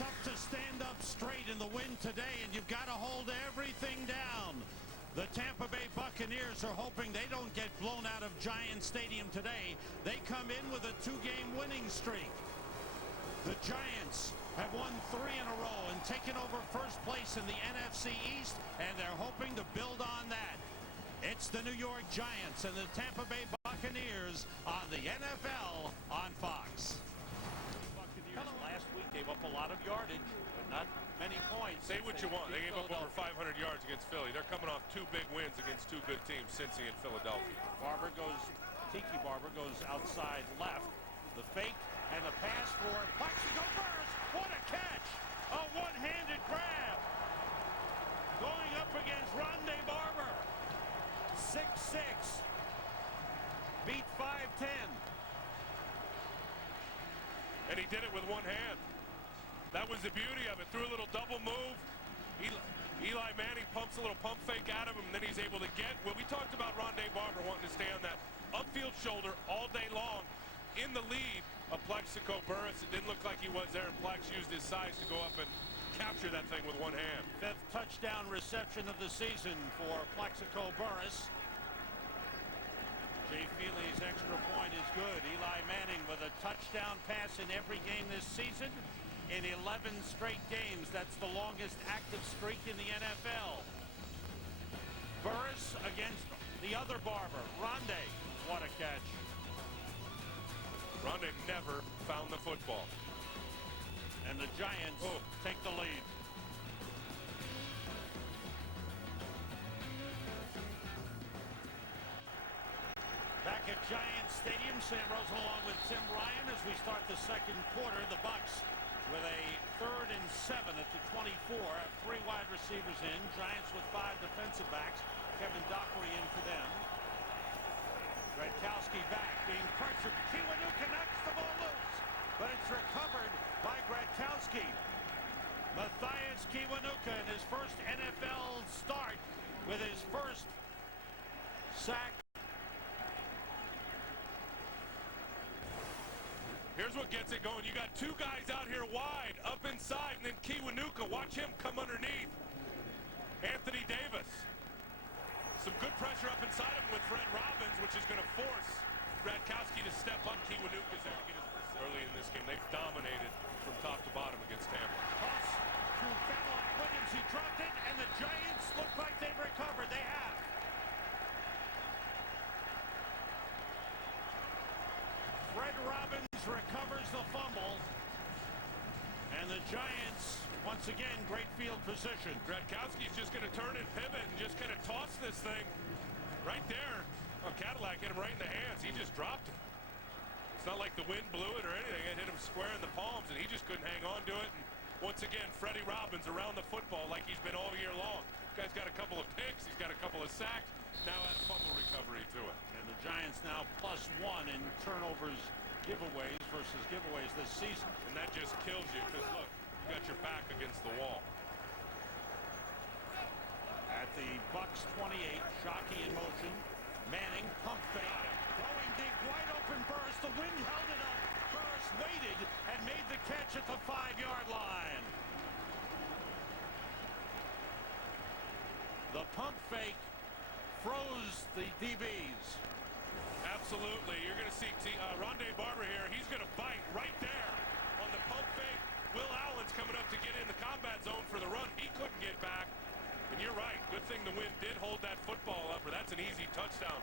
tough to stand up straight in the wind today, and you've got to hold everything down. The Tampa Bay Buccaneers are hoping they don't get blown out of Giant Stadium today. They come in with a 2-game winning streak. The Giants have won 3 in a row and taken over first place in the NFC East, and they're hoping to build on that. It's the New York Giants and the Tampa Bay Buccaneers on the NFL on Fox. Buccaneers last week gave up a lot of yardage, but not many points. Say what you want. They gave up over 500 yards against Philly. They're coming off 2 big wins against 2 good teams, Cincy and Philadelphia. Tiki Barber goes outside left. The fake and the pass for Plaxico Burress. What a catch! A one-handed grab. Going up against Rondé Barber. 6'6". Beat 5'10". And he did it with one hand. That was the beauty of it. Threw a little double move. Eli Manning pumps a little pump fake out of him, and then he's able to get. Well, we talked about Rondé Barber wanting to stay on that upfield shoulder all day long. In the lead of Plaxico Burress, it didn't look like he was there, and Plex used his size to go up and capture that thing with one hand. 5th touchdown reception of the season for Plaxico Burress. Jay Feely's extra point is good. Eli Manning with a touchdown pass in every game this season. In 11 straight games, that's the longest active streak in the NFL. Burress against the other Barber, Rondé. What a catch. Rondé never found the football. And the Giants take the lead. Back at Giant Stadium, Sam Rosen along with Tim Ryan as we start the second quarter. The Bucs with a 3rd and 7 at the 24. 3 wide receivers in. Giants with 5 defensive backs. Kevin Dockery in for them. Gradkowski back, being pressured. Kiwanuka knocks the ball loose, but it's recovered by Gradkowski. Matthias Kiwanuka in his first NFL start with his first sack. Here's what gets it going. You got 2 guys out here wide, up inside, and then Kiwanuka. Watch him come underneath Anthony Davis. Some good pressure up inside him with Fred Robbins, which is going to force Gradkowski to step up. Kiwanuka's early in this game. They've dominated from top to bottom against Tampa. Toss to Caroline Williams. He dropped it, and the Giants look like they've recovered. They have. Fred Robbins recovers the fumble. And the Giants, once again, great field position. Gradkowski's just going to turn and pivot and just kind of toss this thing right there. Oh, Cadillac hit him right in the hands. He just dropped it. It's not like the wind blew it or anything. It hit him square in the palms, and he just couldn't hang on to it. And once again, Freddie Robbins around the football like he's been all year long. Guy's got a couple of picks. He's got a couple of sacks. Now has fumble recovery to it. And the Giants now +1 in turnovers, giveaways versus giveaways this season. And that just kills you because, look, you got your back against the wall. At the Bucs 28, Shockey in motion. Manning, pump fake. Going deep, wide open Burress. The wind held it up. Burress waited and made the catch at the 5-yard line. The pump fake froze the DBs. Absolutely. You're going to see Rondé Barber here. He's going to bite right there on the pump fake. Will Allen's coming up to get in the combat zone for the run. He couldn't get back. And you're right. Good thing the wind did hold that football up, or that's an easy touchdown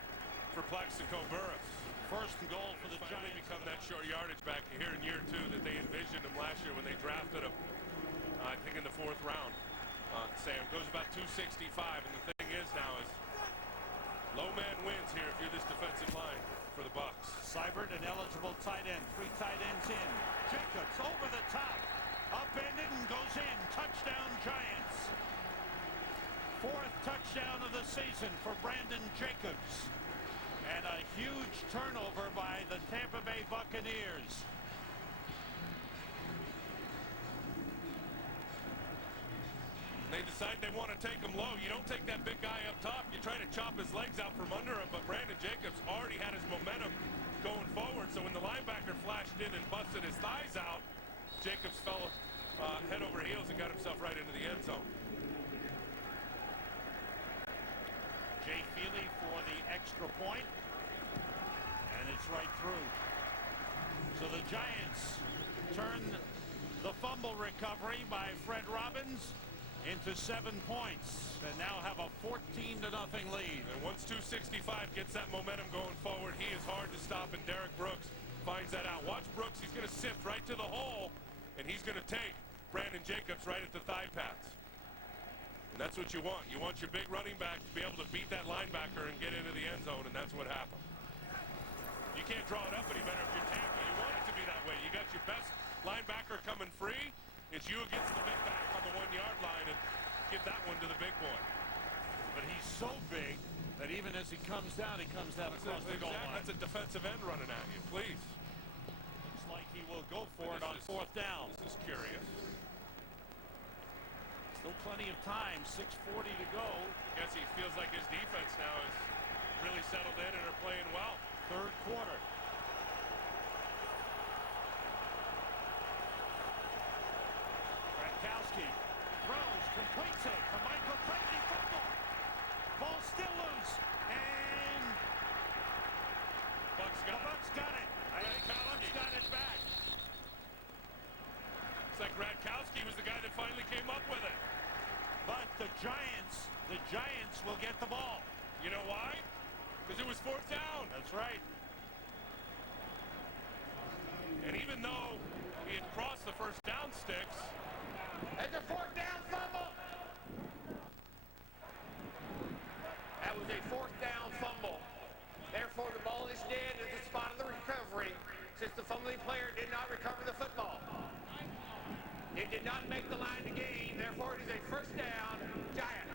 for Plaxico Burress. 1st and goal for the Giants. Giants. Become that short yardage back here in year 2 that they envisioned him last year when they drafted him, I think in the 4th round. Sam goes about 265, and the thing is now is low man wins here if you're this defensive line for the Bucs. Seibert, an eligible tight end. 3 tight ends in. Jacobs over the top. Upended and goes in. Touchdown Giants. 4th touchdown of the season for Brandon Jacobs. And a huge turnover by the Tampa Bay Buccaneers. They decide they want to take him low. You don't take that big guy up top. You try to chop his legs out from under him, but Brandon Jacobs already had his momentum going forward. So when the linebacker flashed in and busted his thighs out, Jacobs fell head over heels and got himself right into the end zone. Jay Feely for the extra point, and it's right through. So the Giants turn the fumble recovery by Fred Robbins into 7 points and now have a 14-0 lead. And once 265 gets that momentum going forward, he is hard to stop, and Derek Brooks finds that out. Watch Brooks, he's going to sift right to the hole, and he's going to take Brandon Jacobs right at the thigh pads. And that's what you want. You want your big running back to be able to beat that linebacker and get into the end zone, and that's what happened. You can't draw it up any better if you're Tampa. You want it to be that way. You got your best linebacker coming free. It's you against the big back on the 1-yard line, and give that one to the big boy. But he's so big that even as he comes down across the goal line. That's a defensive end running at you. Please. Looks like he will go for it on 4th down. This is curious. Still plenty of time, 6:40 to go. I guess he feels like his defense now is really settled in and are playing well. 3rd quarter. Gronkowski throws, completes it to Michael Brady, fumble. Ball still loose, and Bucs the Bucs got it. I think the Bucs got it back. It's like Gronkowski was the guy that finally came up with it. But the Giants will get the ball. You know why? Because it was 4th down. That's right. And even though he had crossed the 1st down sticks, it's a 4th down fumble. That was a 4th down fumble. Therefore, the ball is dead at the spot of the recovery since the fumbling player did not recover the football. It did not make the line to gain. Therefore, it is a 1st down, Giant.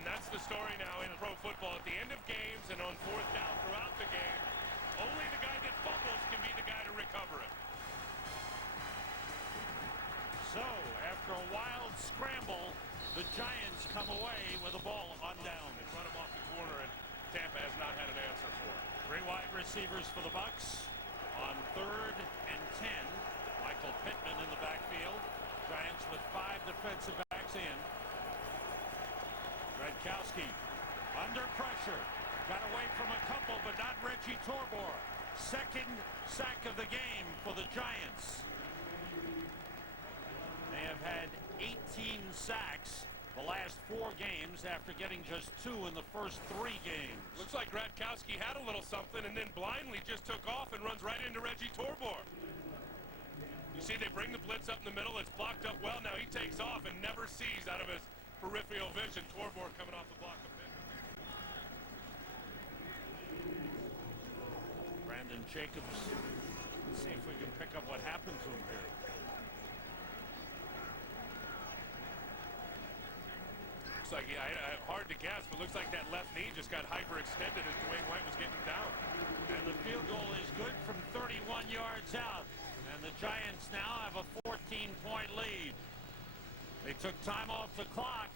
and that's the story now in pro football. At the end of games and on 4th down throughout the game, only the guy that fumbles can be the guy to recover it. So, after a wild scramble, the Giants come away with the ball on down. And run him off the corner, and Tampa has not had an answer for it. 3 wide receivers for the Bucs on 3rd and 10. Michael Pittman in the backfield. Giants with 5 defensive backs in. Gronkowski under pressure. Got away from a couple, but not Reggie Torbor. 2nd sack of the game for the Giants. They have had 18 sacks the last 4 games after getting just 2 in the first 3 games. Looks like Gronkowski had a little something and then blindly just took off and runs right into Reggie Torbor. You see they bring the blitz up in the middle. It's blocked up well. Now he takes off and never sees out of his peripheral vision Torbor coming off the block a bit. Brandon Jacobs. Let's see if we can pick up what happened to him here. Looks like hard to guess, but looks like that left knee just got hyperextended as Dwayne White was getting him down. And the field goal is good from 31 yards out. And the Giants now have a 14-point lead. They took time off the clock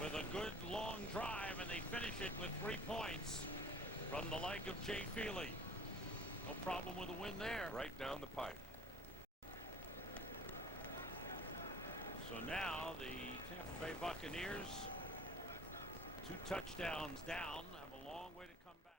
with a good long drive, and they finish it with 3 points from the leg of Jay Feely. No problem with a win there. Right down the pipe. So now the Tampa Bay Buccaneers, 2 touchdowns down, have a long way to come back.